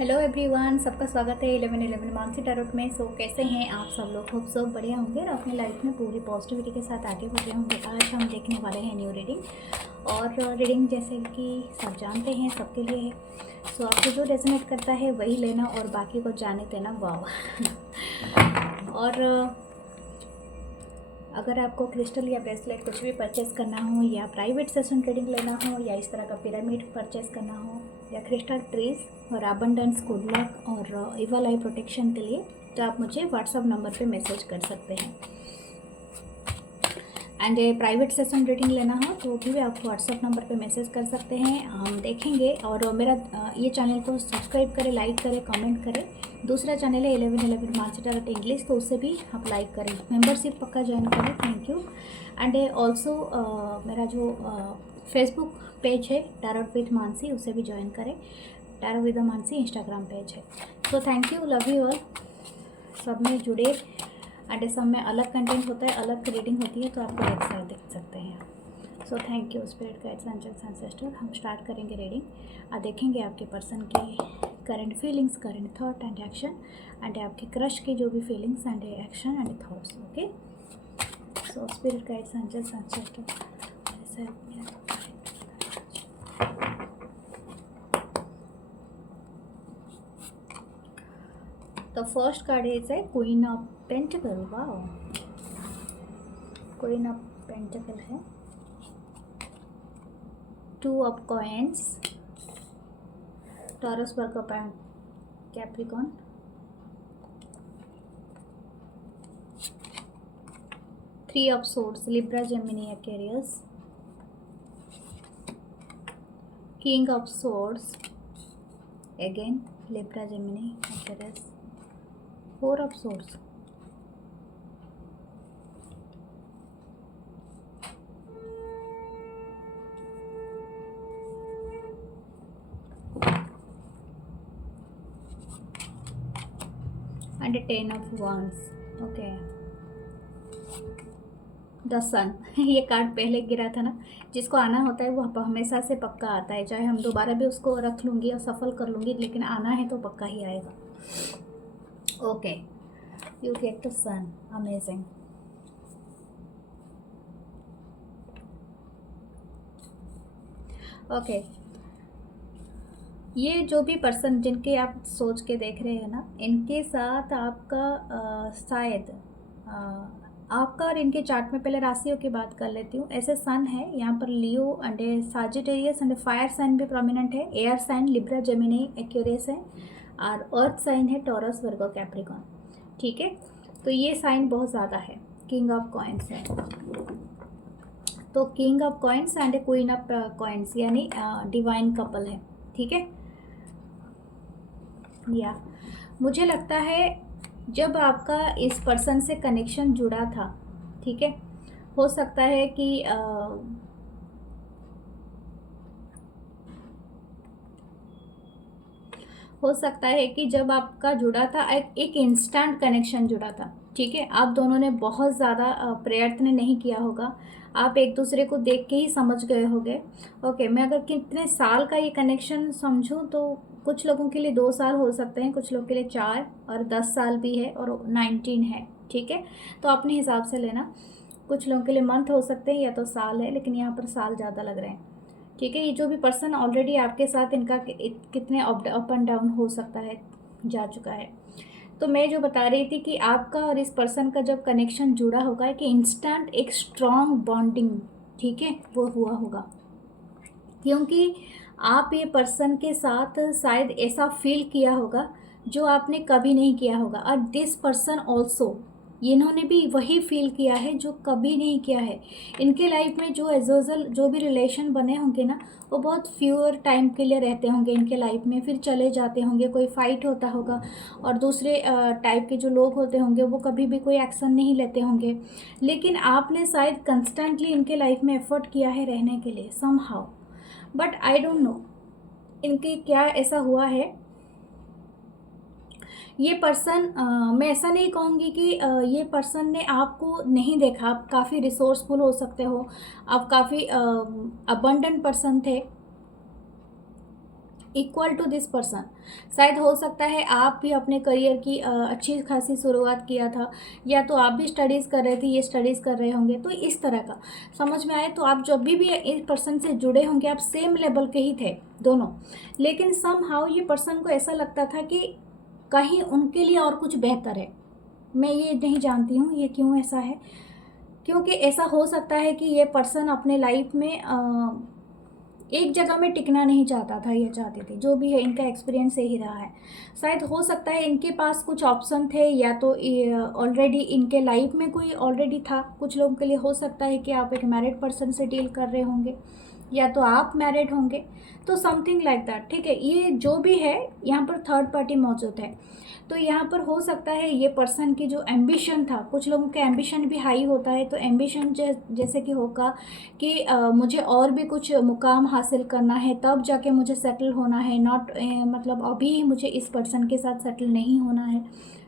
Hello everyone, सबका स्वागत है 11 मानसी टैरोट में। सो कैसे हैं आप सब लोग? खूब सब बढ़िया होंगे और अपनी लाइफ में पूरी पॉजिटिविटी के साथ आगे बढ़ रहे होंगे। आज हम देखने वाले हैं न्यू रीडिंग। और रीडिंग जैसे कि सब जानते हैं सबके लिए है। सो आपको जो रेजोनेट करता है वही लेना और बाकी को जाने देना। वाह और अगर आपको क्रिस्टल या ब्रेसलेट कुछ भी परचेज़ करना हो, या प्राइवेट सेशन ट्रेडिंग लेना हो, या इस तरह का पिरामिड परचेज़ करना हो, या क्रिस्टल ट्रीज और अबंडेंस, गुड लक और इवल आई प्रोटेक्शन के लिए, तो आप मुझे व्हाट्सअप नंबर पे मैसेज कर सकते हैं। एंड प्राइवेट सेशन रीडिंग लेना हो तो भी आप व्हाट्सअप नंबर पे मैसेज कर सकते हैं, हम देखेंगे। और मेरा ये चैनल को सब्सक्राइब करें, लाइक करें, कमेंट करें। दूसरा चैनल है 11 मानसी टैरोट इंग्लिश, तो उससे भी आप लाइक करें, मेंबरशिप पक्का ज्वाइन करें। Thank you. एंड ऑल्सो मेरा जो फेसबुक पेज है टैरोट विद मानसी, उसे भी ज्वाइन करें। Tarot with Mansi Instagram page है। So thank you, love you all. सब में जुड़े एंड सब में अलग कंटेंट होता है, अलग रीडिंग होती है, तो आपको एक साथ देख सकते हैं। So thank you spirit guides, angels, ancestor. हम स्टार्ट करेंगे रीडिंग। देखेंगे आपके पर्सन की current feelings, current thought and action, and आपके क्रश की जो भी feelings and action and thoughts. Okay, so spirit guides, angels, ancestor. The first card is a Queen of Pentacle. Wow, Queen of Pentacle है। Two of Coins, Taurus, Virgo, Capricorn। Three of Swords, Libra, Gemini, Aquarius। King of Swords, again Libra, Gemini, Aquarius। Four of Swords, and Ten of Wands। Okay, the sun. ये card पहले गिरा था ना, जिसको आना होता है वो हमेशा से पक्का आता है, चाहे हम दोबारा भी उसको रख लूँगी और सफल कर लूँगी, लेकिन आना है तो पक्का ही आएगा। Okay, you get the sun, amazing. Okay, ये जो भी पर्सन जिनके आप सोच के देख रहे हैं ना, इनके साथ आपका शायद आपका और इनके चार्ट में, पहले राशियों की बात कर लेती हूँ। ऐसे सन है यहाँ पर, Leo and Sagittarius and fire sign भी प्रोमिनेंट है, air sign Libra, Gemini, Aquarius है, और अर्थ साइन है टॉरस, वर्गो, कैप्रिकॉर्न। ठीक है, तो ये साइन बहुत ज़्यादा है। किंग ऑफ कॉइन्स है, तो king of coins and queen of coins यानी डिवाइन कपल है। ठीक है, या मुझे लगता है जब आपका इस पर्सन से कनेक्शन जुड़ा था, ठीक है, हो सकता है कि जब आपका जुड़ा था एक इंस्टेंट कनेक्शन जुड़ा था। ठीक है, आप दोनों ने बहुत ज़्यादा प्रयत्न नहीं किया होगा, आप एक दूसरे को देख के ही समझ गए होंगे। ओके, मैं अगर कितने साल का ये कनेक्शन समझूं तो कुछ लोगों के लिए 2 साल हो सकते हैं, कुछ लोग के लिए 4 और 10 साल भी है, और 19 है। ठीक है, तो अपने हिसाब से लेना। कुछ लोगों के लिए मंथ हो सकते हैं या तो साल है, लेकिन यहाँ पर साल ज़्यादा लग रहे हैं। ठीक है, ये जो भी पर्सन ऑलरेडी आपके साथ, इनका कितने अप एंड डाउन हो सकता है, जा चुका है। तो मैं जो बता रही थी कि आपका और इस पर्सन का जब कनेक्शन जुड़ा होगा कि इंस्टेंट एक स्ट्रॉन्ग बॉन्डिंग, ठीक है, वो हुआ होगा। क्योंकि आप ये पर्सन के साथ शायद ऐसा फील किया होगा जो आपने कभी नहीं किया होगा, और दिस पर्सन ऑल्सो, इन्होंने भी वही फील किया है जो कभी नहीं किया है। इनके लाइफ में जो एज यूजल जो भी रिलेशन बने होंगे ना, वो बहुत फ्यूअर टाइम के लिए रहते होंगे इनके लाइफ में, फिर चले जाते होंगे, कोई फाइट होता होगा, और दूसरे टाइप के जो लोग होते होंगे वो कभी भी कोई एक्शन नहीं लेते होंगे। लेकिन आपने शायद कंस्टेंटली इनके लाइफ में एफर्ट किया है रहने के लिए somehow, but I don't know इनके क्या ऐसा हुआ है। ये पर्सन, मैं ऐसा नहीं कहूँगी कि ये पर्सन ने आपको नहीं देखा, आप काफ़ी रिसोर्सफुल हो सकते हो, आप काफ़ी अबंडेंट पर्सन थे, इक्वल टू दिस पर्सन। शायद हो सकता है आप भी अपने करियर की अच्छी खासी शुरुआत किया था, या तो आप भी स्टडीज़ कर रहे थे, ये स्टडीज़ कर रहे होंगे, तो इस तरह का समझ में आए। तो आप जब भी इस पर्सन से जुड़े होंगे आप सेम लेवल के ही थे दोनों, लेकिन समहाउ ये पर्सन को ऐसा लगता था कि कहीं उनके लिए और कुछ बेहतर है। मैं ये नहीं जानती हूँ ये क्यों ऐसा है, क्योंकि ऐसा हो सकता है कि ये पर्सन अपने लाइफ में एक जगह में टिकना नहीं चाहता था, ये चाहते थे, जो भी है इनका एक्सपीरियंस यही रहा है। शायद हो सकता है इनके पास कुछ ऑप्शन थे, या तो ऑलरेडी इनके लाइफ में कोई ऑलरेडी था। कुछ लोगों के लिए हो सकता है कि आप एक मैरिड पर्सन से डील कर रहे होंगे, या तो आप मैरिड होंगे, तो समथिंग लाइक दैट। ठीक है, ये जो भी है यहाँ पर थर्ड पार्टी मौजूद है। तो यहाँ पर हो सकता है ये पर्सन की जो एम्बिशन था, कुछ लोगों का एम्बिशन भी हाई होता है, तो एम्बिशन जैसे कि होगा कि मुझे और भी कुछ मुकाम हासिल करना है, तब जाके मुझे सेटल होना है, नॉट मतलब अभी मुझे इस पर्सन के साथ सेटल नहीं होना है,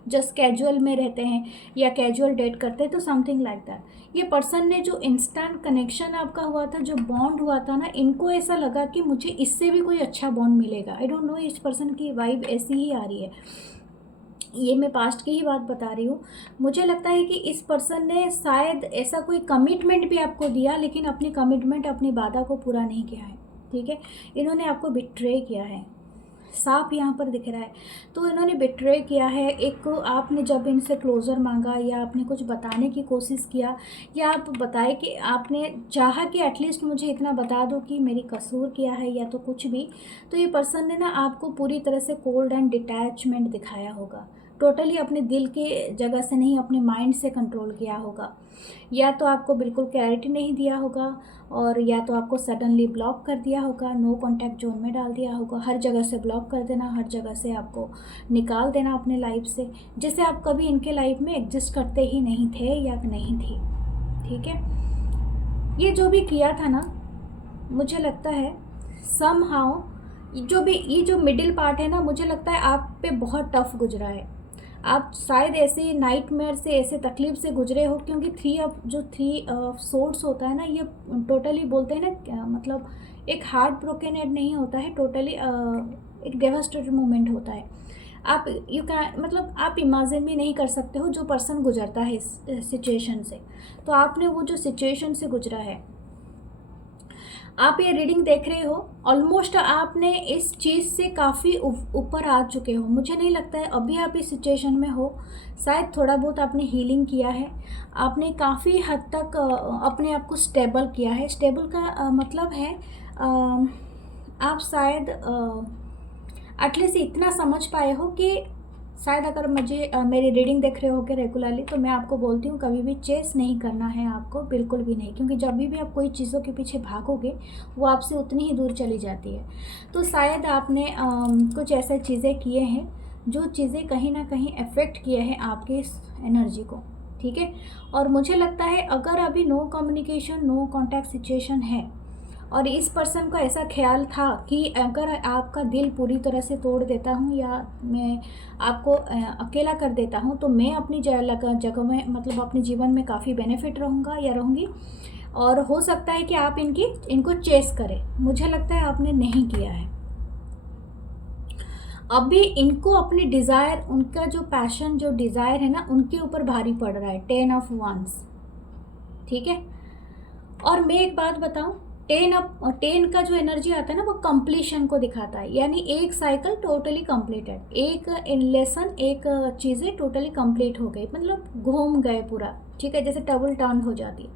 जस्ट कैजुअल में रहते हैं या कैजुअल डेट करते हैं, तो समथिंग लाइक दैट। ये पर्सन ने जो इंस्टेंट कनेक्शन आपका हुआ था, जो बॉन्ड हुआ था ना, इनको ऐसा लगा कि मुझे इससे भी कोई अच्छा बॉन्ड मिलेगा। आई डोंट नो, इस पर्सन की वाइब ऐसी ही आ रही है। ये मैं पास्ट की ही बात बता रही हूँ। मुझे लगता है कि इस पर्सन ने शायद ऐसा कोई कमिटमेंट भी आपको दिया, लेकिन अपनी कमिटमेंट, अपनी वादा को पूरा नहीं किया है। ठीक है, इन्होंने आपको बिट्रे किया है, साफ यहाँ पर दिख रहा है। तो इन्होंने बिट्रे किया है। एक आपने जब इनसे क्लोज़र मांगा, या आपने कुछ बताने की कोशिश किया, या आप बताए कि आपने चाहा कि एटलीस्ट मुझे इतना बता दो कि मेरी कसूर क्या है, या तो कुछ भी, तो ये पर्सन ने ना आपको पूरी तरह से कोल्ड एंड डिटैचमेंट दिखाया होगा। टोटली अपने दिल के जगह से नहीं, अपने माइंड से कंट्रोल किया होगा, या तो आपको बिल्कुल क्लैरिटी नहीं दिया होगा, और या तो आपको सडनली ब्लॉक कर दिया होगा, नो कांटेक्ट जोन में डाल दिया होगा, हर जगह से ब्लॉक कर देना, हर जगह से आपको निकाल देना अपने लाइफ से, जैसे आप कभी इनके लाइफ में एग्जिस्ट करते ही नहीं थे या नहीं थी। ठीक है, ये जो भी किया था ना, मुझे लगता है समहाउ जो भी ये जो मिडिल पार्ट है ना, मुझे लगता है आप पे बहुत टफ गुजरा है। आप शायद ऐसे नाइटमेयर से, ऐसे तकलीफ से गुजरे हो, क्योंकि थ्री सोर्स होता है ना, ये टोटली बोलते हैं ना, मतलब एक हार्ट ब्रोकन हेड नहीं होता है, टोटली एक डेवास्टेटेड मोमेंट होता है। आप यू कैन मतलब आप इमेजिन भी नहीं कर सकते हो जो पर्सन गुजरता है इस सिचुएशन से। तो आपने वो जो सिचुएशन से गुजरा है, आप ये रीडिंग देख रहे हो, ऑलमोस्ट आपने इस चीज़ से काफ़ी ऊपर आ चुके हो। मुझे नहीं लगता है अभी आप इस सिचुएशन में हो। शायद थोड़ा बहुत आपने हीलिंग किया है, आपने काफ़ी हद तक अपने आप को स्टेबल किया है। स्टेबल का मतलब है आप शायद एटलीस्ट इतना समझ पाए हो कि शायद अगर मुझे मेरी रीडिंग देख रहे हो के रेगुलरली, तो मैं आपको बोलती हूँ कभी भी चेस नहीं करना है आपको, बिल्कुल भी नहीं, क्योंकि जब भी आप कोई चीज़ों के पीछे भागोगे वो आपसे उतनी ही दूर चली जाती है। तो शायद आपने कुछ ऐसे चीज़ें किए हैं जो चीज़ें कहीं ना कहीं अफेक्ट किए हैं आपके इस एनर्जी को। ठीक है, और मुझे लगता है अगर अभी no communication, no contact situation है, और इस पर्सन को ऐसा ख्याल था कि अगर आपका दिल पूरी तरह से तोड़ देता हूँ, या मैं आपको अकेला कर देता हूँ, तो मैं अपनी जगह में, मतलब अपने जीवन में काफ़ी बेनिफिट रहूँगा या रहूँगी, और हो सकता है कि आप इनको चेस करें। मुझे लगता है आपने नहीं किया है। अभी इनको अपनी डिज़ायर, उनका जो पैशन, जो डिज़ायर है ना, उनके ऊपर भारी पड़ रहा है, 10 ऑफ वांस। ठीक है, और मैं एक बात बताऊं, 10 का जो एनर्जी आता है ना, वो कंप्लीशन को दिखाता है, यानी एक साइकिल टोटली कंप्लीटेड, एक लेसन, एक चीज़ें टोटली कंप्लीट हो गई, मतलब घूम गए पूरा। ठीक है, जैसे टेबल टर्न हो जाती है,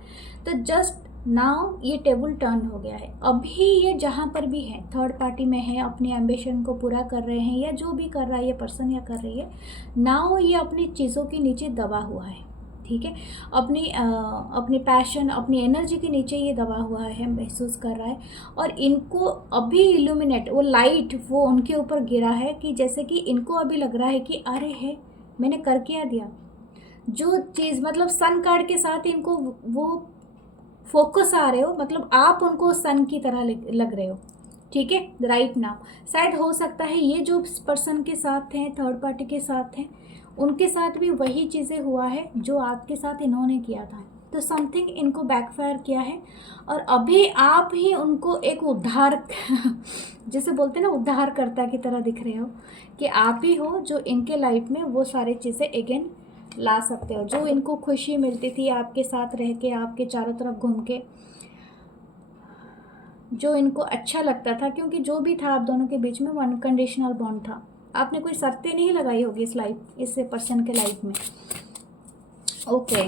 तो जस्ट नाउ ये टेबल टर्न हो गया है। अभी ये जहाँ पर भी है, थर्ड पार्टी में है, अपने एम्बिशन को पूरा कर रहे हैं, या जो भी कर रहा है ये पर्सन या कर रही है, नाउ ये अपनी चीज़ों के नीचे दबा हुआ है। ठीक है, अपनी पैशन, अपनी एनर्जी के नीचे ये दबा हुआ है, महसूस कर रहा है, और इनको अभी इल्यूमिनेट, वो लाइट वो उनके ऊपर गिरा है, कि जैसे कि इनको अभी लग रहा है कि अरे है, मैंने कर क्या दिया। जो चीज़, मतलब सन कार्ड के साथ इनको वो फोकस आ रहे हो, मतलब आप उनको सन की तरह लग रहे हो। ठीक है, राइट नाउ शायद हो सकता है ये जो पर्सन के साथ हैं, थर्ड पार्टी के साथ हैं, उनके साथ भी वही चीज़ें हुआ है जो आपके साथ इन्होंने किया था। तो समथिंग इनको बैकफायर किया है और अभी आप ही उनको एक उद्धार जैसे बोलते हैं ना, उद्धारकर्ता की तरह दिख रहे हो कि आप ही हो जो इनके लाइफ में वो सारी चीज़ें अगेन ला सकते हो। जो इनको खुशी मिलती थी आपके साथ रह के, आपके चारों तरफ घूम के, जो इनको अच्छा लगता था, क्योंकि जो भी था आप दोनों के बीच में वो अनकंडीशनल बॉन्ड था। आपने कोई शर्तें नहीं लगाई होगी इस पर्सन के लाइफ में। ओके,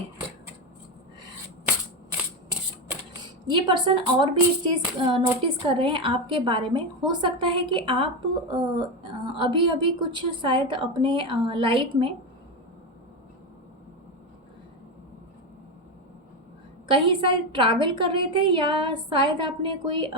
ये पर्सन और भी एक चीज़ नोटिस कर रहे हैं आपके बारे में। हो सकता है कि आप अभी अभी कुछ शायद अपने लाइफ में कहीं शायद ट्रैवल कर रहे थे, या शायद आपने कोई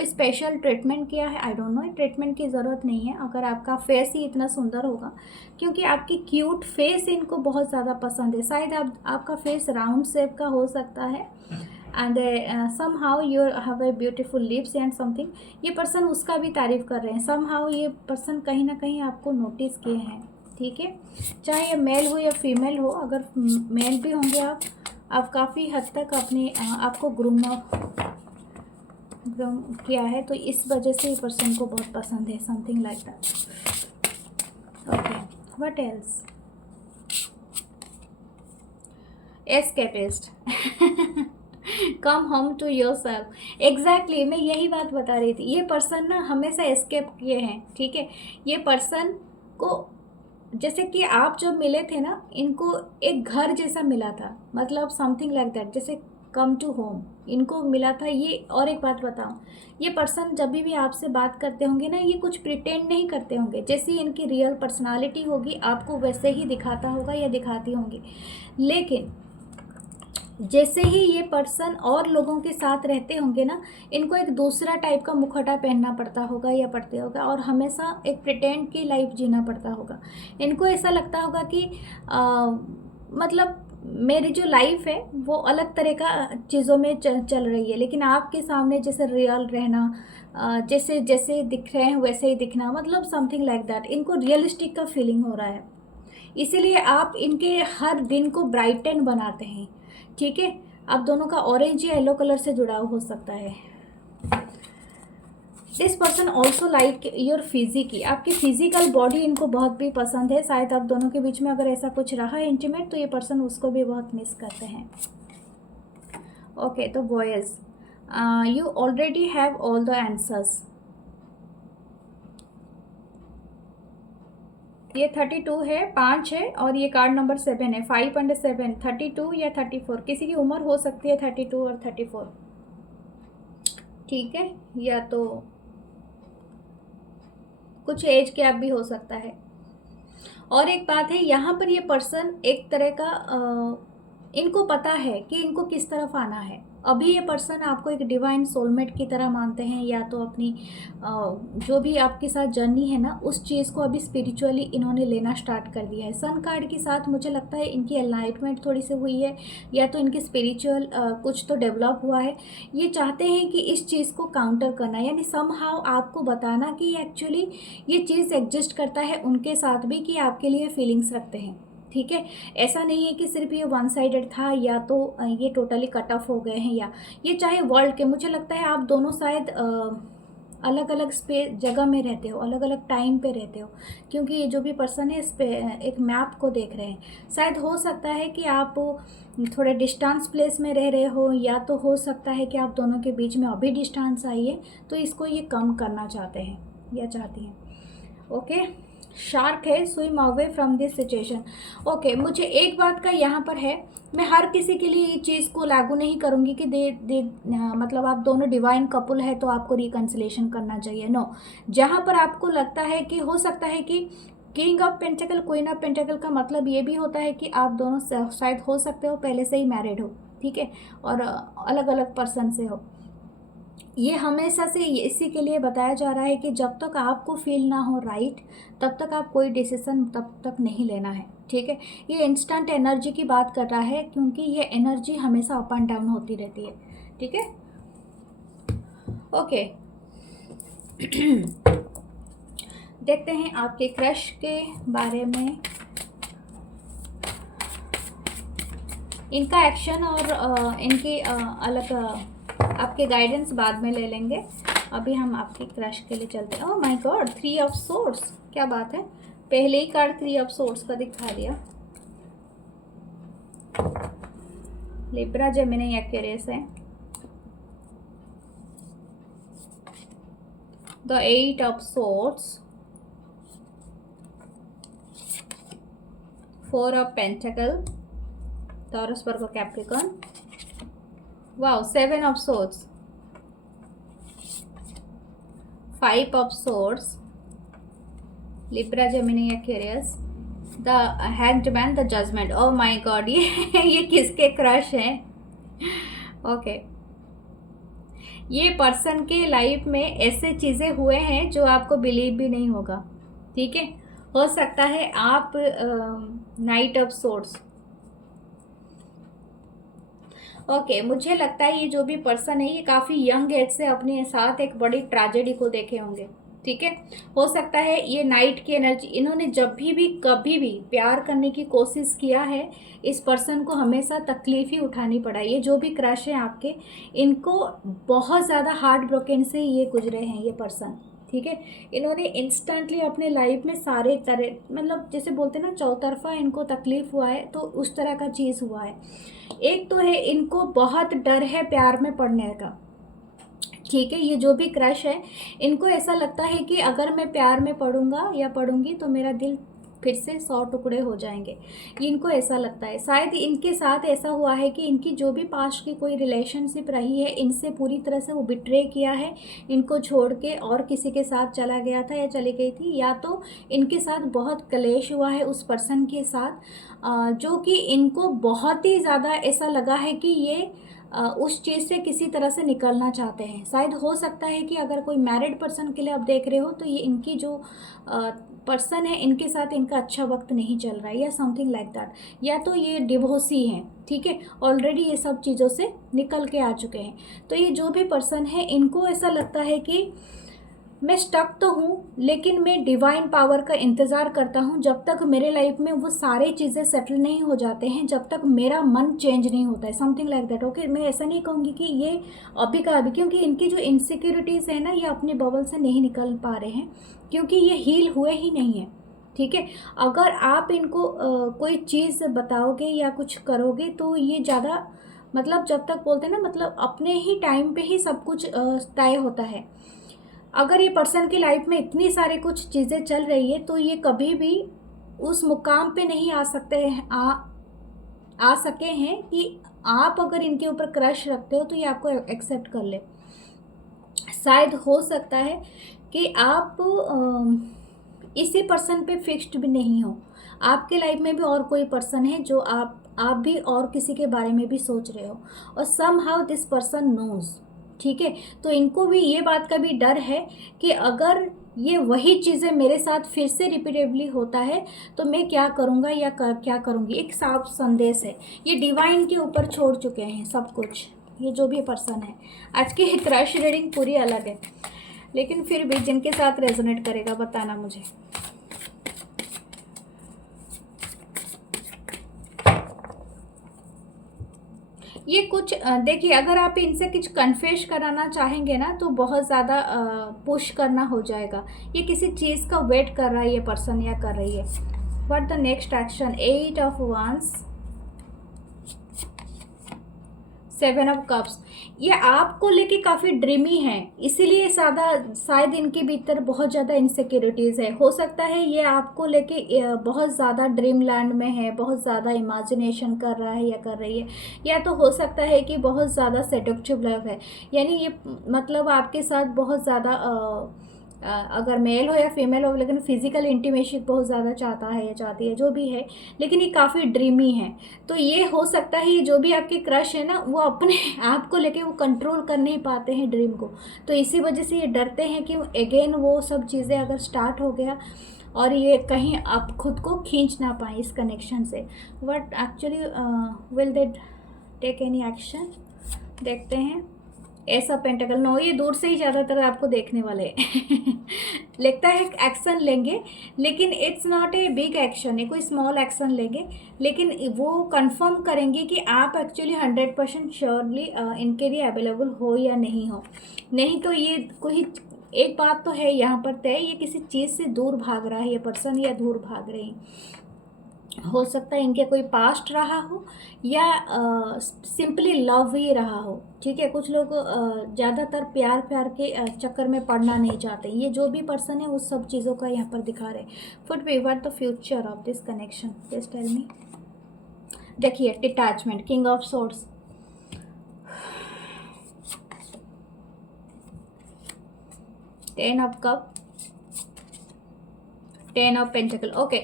स्पेशल ट्रीटमेंट किया है। आई डोंट नो, ट्रीटमेंट की ज़रूरत नहीं है अगर आपका फेस ही इतना सुंदर होगा, क्योंकि आपकी क्यूट फेस इनको बहुत ज़्यादा पसंद है। शायद आपका फेस राउंड शेप का हो सकता है and somehow you have a beautiful lips and something। ये पर्सन उसका भी तारीफ़ कर रहे हैं। somehow ये पर्सन कहीं ना कहीं आपको नोटिस किए हैं, ठीक है। चाहे ये मेल हो या फीमेल हो, अगर मेल भी होंगे आप काफ़ी हद तक अपने आपको ग्रूम किया है, तो इस वजह से ये पर्सन को बहुत पसंद है, something like that. Okay, what else? Escapist come home to yourself. Exactly, मैं यही बात बता रही थी। ये पर्सन ना हमेशा एस्केप किए हैं, ठीक है। ये पर्सन को जैसे कि आप जब मिले थे ना, इनको एक घर जैसा मिला था, मतलब समथिंग लाइक दैट, जैसे कम टू होम इनको मिला था ये। और एक बात बताऊं, ये पर्सन जब भी आपसे बात करते होंगे ना, ये कुछ प्रिटेंड नहीं करते होंगे। जैसी इनकी रियल पर्सनालिटी होगी आपको वैसे ही दिखाता होगा या दिखाती होंगी। लेकिन जैसे ही ये पर्सन और लोगों के साथ रहते होंगे ना, इनको एक दूसरा टाइप का मुखौटा पहनना पड़ता होगा या पड़ते होगा, और हमेशा एक प्रिटेंड की लाइफ जीना पड़ता होगा। इनको ऐसा लगता होगा कि मतलब मेरी जो लाइफ है वो अलग तरह का चीज़ों में चल रही है, लेकिन आपके सामने जैसे रियल रहना, जैसे जैसे दिख रहे हैं वैसे ही दिखना, मतलब समथिंग लाइक दैट। इनको रियलिस्टिक का फीलिंग हो रहा है, इसीलिए आप इनके हर दिन को ब्राइटन बनाते हैं, ठीक है। आप दोनों का ऑरेंज या येलो कलर से जुड़ाव हो सकता है। This person also like your physique, आपकी फिजिकल बॉडी इनको बहुत भी पसंद है। शायद आप दोनों के बीच में अगर ऐसा कुछ रहा है इंटीमेट, तो ये पर्सन उसको भी बहुत मिस करते हैं। ओके, तो boys, you already have all the answers. ये 32 है, 5 है, और ये कार्ड नंबर 7 है। 5 एंड 7, 32 या 34, किसी की उम्र हो सकती है 32 और 34, ठीक है, या तो कुछ एज गैप भी हो सकता है। और एक बात है, यहाँ पर ये पर्सन एक तरह का इनको पता है कि इनको किस तरफ आना है। अभी ये पर्सन आपको एक डिवाइन सोलमेट की तरह मानते हैं, या तो अपनी जो भी आपके साथ जर्नी है ना, उस चीज़ को अभी स्पिरिचुअली इन्होंने लेना स्टार्ट कर दिया है। सन कार्ड के साथ मुझे लगता है इनकी एनलाइटमेंट थोड़ी सी हुई है, या तो इनकी स्पिरिचुअल कुछ तो डेवलप हुआ है। ये चाहते हैं कि इस चीज़ को काउंटर करना, यानी समहाउ आपको बताना कि एक्चुअली ये चीज़ एग्जिस्ट करता है उनके साथ भी, कि आपके लिए फीलिंग्स रखते हैं, ठीक है। ऐसा नहीं है कि सिर्फ ये वन साइडेड था, या तो ये टोटली कट ऑफ हो गए हैं, या ये चाहे वर्ल्ड के, मुझे लगता है आप दोनों शायद अलग अलग जगह में रहते हो, अलग अलग टाइम पे रहते हो, क्योंकि ये जो भी पर्सन है इस पे एक मैप को देख रहे हैं। शायद हो सकता है कि आप थोड़े डिस्टेंस प्लेस में रह रहे हो, या तो हो सकता है कि आप दोनों के बीच में अभी डिस्टेंस आई है, तो इसको ये कम करना चाहते हैं या चाहती हैं। ओके, शार्क है, swim away from this situation. Okay, मुझे एक बात का यहाँ पर है, मैं हर किसी के लिए ये चीज़ को लागू नहीं करूँगी कि मतलब आप दोनों डिवाइन कपल है तो आपको रिकन्सिलेशन करना चाहिए। नो, जहाँ पर आपको लगता है कि हो सकता है कि king of pentacle, queen of pentacle का मतलब ये भी होता है कि आप दोनों शायद हो सकते हो पहले से ही मैरिड हो, ठीक है, और अलग अलग पर्सन से हो। ये हमेशा से इसी के लिए बताया जा रहा है कि जब तक आपको फील ना हो राइट, तब तक आप कोई डिसीजन तब तक नहीं लेना है, ठीक है। ये इंस्टेंट एनर्जी की बात कर रहा है, क्योंकि ये एनर्जी हमेशा अप एंड डाउन होती रहती है, ठीक है। ओके देखते हैं आपके क्रश के बारे में। इनका एक्शन और इनकी अलग आपके गाइडेंस बाद में ले लेंगे। अभी हम आपकी क्रश के लिए चलते हैं। ओह माय गॉड, 3 ऑफ सोर्ड्स, क्या बात है, पहले ही कार्ड 3 ऑफ सोर्ड्स का दिखा दिया। लिब्रा, जेमिनी, एक्वेरियस है। The 8 of swords, 4 of pentacle, Taurus, Virgo, Capricorn. Wow, 7 of swords, 5 of swords, Libra, Gemini, Aquarius, the hanged man, the judgment. Oh my God, ये किसके क्रश हैं? Okay, ये person के life में ऐसे चीज़ें हुए हैं जो आपको बिलीव भी नहीं होगा, ठीक है। हो सकता है आप नाइट ऑफ सोर्ड्स। ओके, मुझे लगता है ये जो भी पर्सन है ये काफ़ी यंग एज से अपने साथ एक बड़ी ट्रेजेडी को देखे होंगे, ठीक है। हो सकता है ये नाइट की एनर्जी, इन्होंने जब भी कभी भी प्यार करने की कोशिश किया है, इस पर्सन को हमेशा तकलीफ ही उठानी पड़ा। ये जो भी क्रश है आपके, इनको बहुत ज़्यादा हार्ट ब्रोकन से ये गुजरे हैं ये पर्सन, ठीक है। इन्होंने इंस्टेंटली अपने लाइफ में सारे तरह, मतलब जैसे बोलते हैं ना, चौतरफा इनको तकलीफ हुआ है, तो उस तरह का चीज़ हुआ है। एक तो है इनको बहुत डर है प्यार में पड़ने का, ठीक है। ये जो भी क्रश है, इनको ऐसा लगता है कि अगर मैं प्यार में पड़ूंगा या पड़ूंगी तो मेरा दिल फिर से 100 टुकड़े हो जाएंगे, इनको ऐसा लगता है। शायद इनके साथ ऐसा हुआ है कि इनकी जो भी पास्ट की कोई रिलेशनशिप रही है, इनसे पूरी तरह से वो बिट्रे किया है, इनको छोड़ के और किसी के साथ चला गया था या चली गई थी, या तो इनके साथ बहुत क्लेश हुआ है उस पर्सन के साथ, जो कि इनको बहुत ही ज़्यादा ऐसा लगा है कि ये उस चीज़ से किसी तरह से निकलना चाहते हैं। शायद हो सकता है कि अगर कोई मैरिड पर्सन के लिए आप देख रहे हो तो ये इनकी जो पर्सन है, इनके साथ इनका अच्छा वक्त नहीं चल रहा है या समथिंग लाइक दैट, या तो ये डिवोर्सी हैं, ठीक है, ऑलरेडी ये सब चीज़ों से निकल के आ चुके हैं। तो ये जो भी पर्सन है, इनको ऐसा लगता है कि मैं स्टक तो हूँ, लेकिन मैं डिवाइन पावर का इंतज़ार करता हूँ जब तक मेरे लाइफ में वो सारी चीज़ें सेटल नहीं हो जाते हैं, जब तक मेरा मन चेंज नहीं होता है, समथिंग लाइक दैट। ओके, मैं ऐसा नहीं कहूँगी कि ये अभी का अभी, क्योंकि इनकी जो इनसिक्योरिटीज़ है ना, ये अपने बबल से नहीं निकल पा रहे हैं, क्योंकि ये हील हुए ही नहीं है, ठीक है। अगर आप इनको कोई चीज़ बताओगे या कुछ करोगे तो ये ज़्यादा, मतलब जब तक बोलते हैं ना, मतलब अपने ही टाइम पे ही सब कुछ तय होता है। अगर ये पर्सन की लाइफ में इतनी सारी कुछ चीज़ें चल रही है तो ये कभी भी उस मुकाम पे नहीं आ सकते हैं, आ सके हैं कि आप अगर इनके ऊपर क्रश रखते हो तो ये आपको एक्सेप्ट कर ले। शायद हो सकता है कि आप इसी पर्सन पे फिक्स्ड भी नहीं हो, आपके लाइफ में भी और कोई पर्सन है जो आप भी और किसी के बारे में भी सोच रहे हो, और somehow this person knows, ठीक है। तो इनको भी ये बात का भी डर है कि अगर ये वही चीज़ें मेरे साथ फिर से रिपीटेबली होता है तो मैं क्या करूँगा या क्या करूँगी। एक साफ संदेश है, ये डिवाइन के ऊपर छोड़ चुके हैं सब कुछ, ये जो भी पर्सन है। आज की क्रश रीडिंग पूरी अलग है, लेकिन फिर भी जिनके साथ रेजोनेट करेगा बताना मुझे। ये कुछ देखिए, अगर आप इनसे कुछ कन्फेस कराना चाहेंगे ना तो बहुत ज़्यादा पुश करना हो जाएगा। ये किसी चीज़ का वेट कर रहा है ये पर्सन या कर रही है। What the next action? 8 of वांस, 7 ऑफ कप्स। ये आपको लेके काफ़ी ड्रीमी है, इसीलिए शायद इनके भीतर बहुत ज़्यादा इनसिक्योरिटीज़ है। हो सकता है ये आपको लेके बहुत ज़्यादा ड्रीम लैंड में है, बहुत ज़्यादा इमेजिनेशन कर रहा है या कर रही है, या तो हो सकता है कि बहुत ज़्यादा सेडक्टिव लव है, यानी ये मतलब आपके साथ बहुत ज़्यादा अगर मेल हो या फीमेल हो, लेकिन फिजिकल इंटीमेसी बहुत ज़्यादा चाहता है या चाहती है, जो भी है, लेकिन ये काफ़ी ड्रीमी है। तो ये हो सकता है ये जो भी आपके क्रश है ना, वो अपने आप को लेके वो कंट्रोल कर नहीं पाते हैं ड्रीम को, तो इसी वजह से ये डरते हैं कि अगेन वो सब चीज़ें अगर स्टार्ट हो गया और ये कहीं आप खुद को खींच ना पाएँ इस कनेक्शन से। But actually will they take any action, देखते हैं। ऐसा पेंटाकल नो, ये दूर से ही ज़्यादातर आपको देखने वाले हैं। लगता है एक्शन लेंगे, लेकिन it's not a big action, है कोई स्मॉल एक्शन लेंगे, लेकिन वो कंफर्म करेंगे कि आप एक्चुअली 100% श्योरली इनके लिए अवेलेबल हो या नहीं हो। नहीं तो ये कोई एक बात तो है यहाँ पर तय, ये किसी चीज़ से दूर भाग रहा है ये पर्सन, या दूर भाग रहे हैं। हो सकता है इनके कोई पास्ट रहा हो, या सिंपली लव ही रहा हो। ठीक है, कुछ लोग ज़्यादातर प्यार प्यार के चक्कर में पड़ना नहीं चाहते। ये जो भी पर्सन है उस सब चीज़ों का यहाँ पर दिखा रहे। Foot be what the future of this connection, please tell me. देखिए detachment, king of swords, 10 of cup, 10 of pentacle. Okay,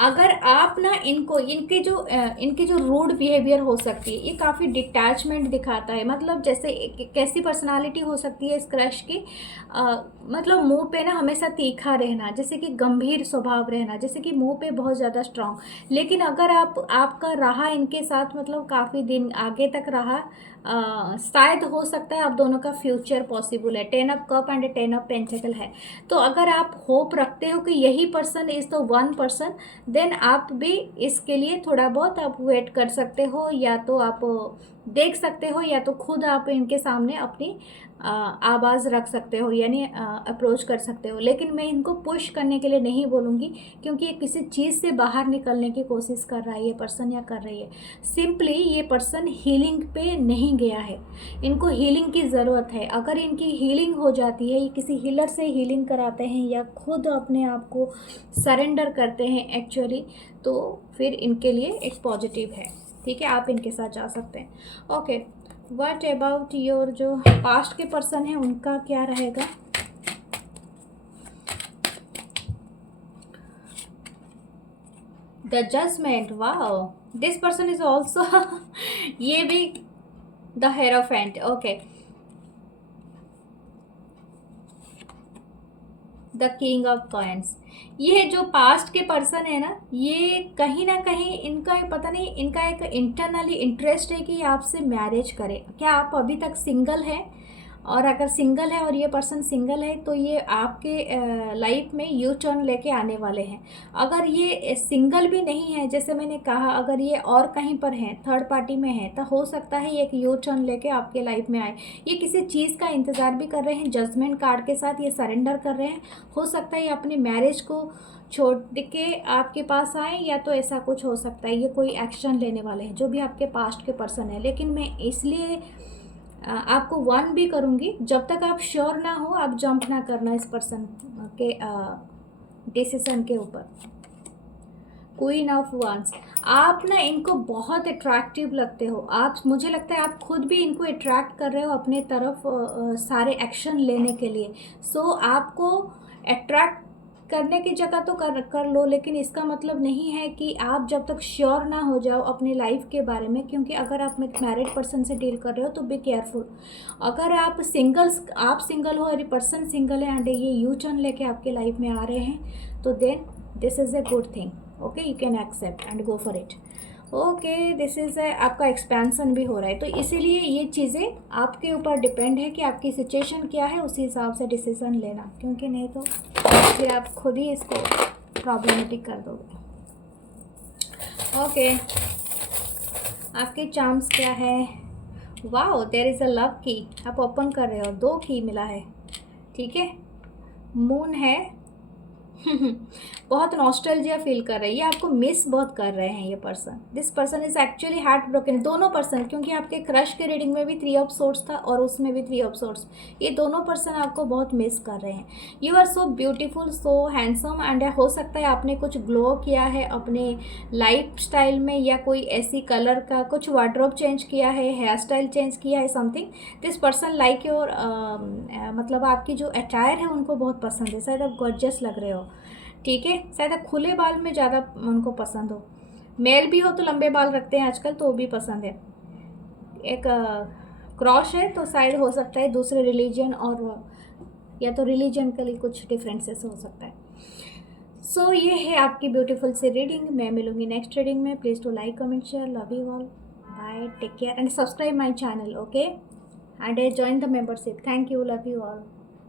अगर आप ना इनको इनके जो रूड बिहेवियर हो सकती है, ये काफ़ी डिटैचमेंट दिखाता है। मतलब जैसे कैसी पर्सनालिटी हो सकती है इस क्रश की, मतलब मुंह पे ना हमेशा तीखा रहना, जैसे कि गंभीर स्वभाव रहना, जैसे कि मुंह पे बहुत ज़्यादा स्ट्रांग। लेकिन अगर आपका रहा इनके साथ, मतलब काफ़ी दिन आगे तक रहा, शायद हो सकता है आप दोनों का फ्यूचर पॉसिबल है। 10 of cup and 10 of pentacle है। तो अगर आप होप रखते हो कि यही person is the one person, then आप भी इसके लिए थोड़ा बहुत आप वेट कर सकते हो, या तो आप देख सकते हो, या तो खुद आप इनके सामने अपनी आवाज़ रख सकते हो, यानी अप्रोच कर सकते हो। लेकिन मैं इनको पुश करने के लिए नहीं बोलूँगी, क्योंकि ये किसी चीज़ से बाहर निकलने की कोशिश कर रहा है ये पर्सन, या कर रही है। सिंपली ये पर्सन हीलिंग पे नहीं गया है, इनको हीलिंग की ज़रूरत है। अगर इनकी हीलिंग हो जाती है, ये किसी हीलर से हीलिंग कराते हैं, या खुद अपने आप को सरेंडर करते हैं एक्चुअली, तो फिर इनके लिए एक पॉजिटिव है। ठीक है, आप इनके साथ जा सकते हैं। ओके, व्हाट अबाउट योर जो पास्ट के पर्सन है, उनका क्या रहेगा। The judgment, wow, this person is also ये भी the hierophant. Okay, the king of coins. ये जो पास्ट के पर्सन है ना, ये कहीं ना कहीं इनका पता नहीं, इनका एक इंटरनली इंटरेस्ट है कि आपसे मैरिज करे। क्या आप अभी तक सिंगल हैं? और अगर सिंगल है और ये पर्सन सिंगल है, तो ये आपके लाइफ में यू टर्न लेके आने वाले हैं। अगर ये सिंगल भी नहीं है, जैसे मैंने कहा, अगर ये और कहीं पर है, थर्ड पार्टी में है, तो हो सकता है ये एक यू टर्न लेके आपके लाइफ में आए। ये किसी चीज़ का इंतज़ार भी कर रहे हैं, जजमेंट कार्ड के साथ ये सरेंडर कर रहे हैं। हो सकता है ये अपनी मैरिज को छोड़ के आपके पास आए, या तो ऐसा कुछ हो सकता है। ये कोई एक्शन लेने वाले हैं, जो भी आपके पास्ट के पर्सन है। लेकिन मैं इसलिए आपको वन भी करूँगी, जब तक आप श्योर ना हो आप जंप ना करना इस पर्सन के डिसीजन के ऊपर। क्वीन ऑफ वांस, आप ना इनको बहुत अट्रैक्टिव लगते हो। आप, मुझे लगता है आप खुद भी इनको अट्रैक्ट कर रहे हो अपने तरफ सारे एक्शन लेने के लिए। सो आपको अट्रैक्ट करने की जगह तो कर लो, लेकिन इसका मतलब नहीं है कि आप जब तक श्योर ना हो जाओ अपनी लाइफ के बारे में। क्योंकि अगर आप एक मैरिड पर्सन से डील कर रहे हो तो बी केयरफुल। अगर आप सिंगल हो और ये पर्सन सिंगल है एंड ये यू टर्न लेके आपके लाइफ में आ रहे हैं, तो then this is a good thing. Okay, you can accept and go for it. Okay, this is आपका एक्सपेंसन भी हो रहा है, तो इसीलिए ये चीज़ें आपके ऊपर डिपेंड है कि आपकी सिचुएशन क्या है, उसी हिसाब से डिसीज़न लेना। क्योंकि नहीं तो फिर आप खुद ही इसको प्रॉब्लमेटिक कर दोगे। ओके, आपके चार्म्स क्या है। Wow, there is a love key, आप ओपन कर रहे हो, 2 की मिला है। ठीक है, मून है। बहुत नॉस्टैल्जिया फील कर रहे हैं, ये आपको मिस बहुत कर रहे हैं ये person. This person is actually heart broken, दोनों पर्सन, क्योंकि आपके क्रश के रीडिंग में भी 3 ऑफ सोर्ड्स था और उसमें भी 3 ऑफ सोर्ड्स। ये दोनों पर्सन आपको बहुत मिस कर रहे हैं। You are so beautiful, so handsome, and हो सकता है आपने कुछ ग्लो किया है अपने लाइफ स्टाइल में, या कोई ऐसी कलर का कुछ वार्डरोब चेंज किया है, हेयर स्टाइल चेंज किया है, something. This person like your मतलब आपकी जो अटायर है उनको बहुत पसंद है। शायद आप गॉर्जियस लग रहे हो। ठीक है, शायद आप खुले बाल में ज़्यादा उनको पसंद हो। मेल भी हो तो लंबे बाल रखते हैं आजकल, तो वो भी पसंद है। एक क्रॉस है, तो शायद हो सकता है दूसरे रिलीजन, और या तो रिलीजन के लिए कुछ डिफरेंसेस हो सकता है। सो ये है आपकी ब्यूटीफुल सी रीडिंग। मैं मिलूंगी नेक्स्ट रीडिंग में। Please to like, comment, share. Love you all, bye, take care and subscribe my channel. Okay. and I joined the membership. Thank you. Love you all.